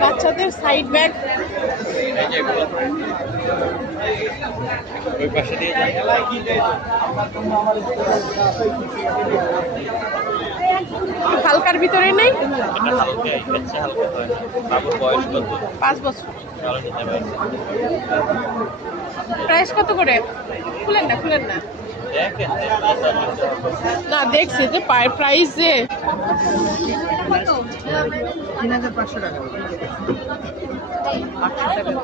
বাচ্চাদের side bag ওই পাশে দিয়ে যাই। হালকার ভিতরে নেই। এটা হালকা, ইচ্ছে হালকা হয় না। বাবুর বয়স কত? 5 বছর। ভালো নিতে পারবে। প্রাইস কত করে? খুলেন না খুলেন না। দেখেন না দেখছি যে প্রাইস যে 3500 টাকা। 800 টাকা।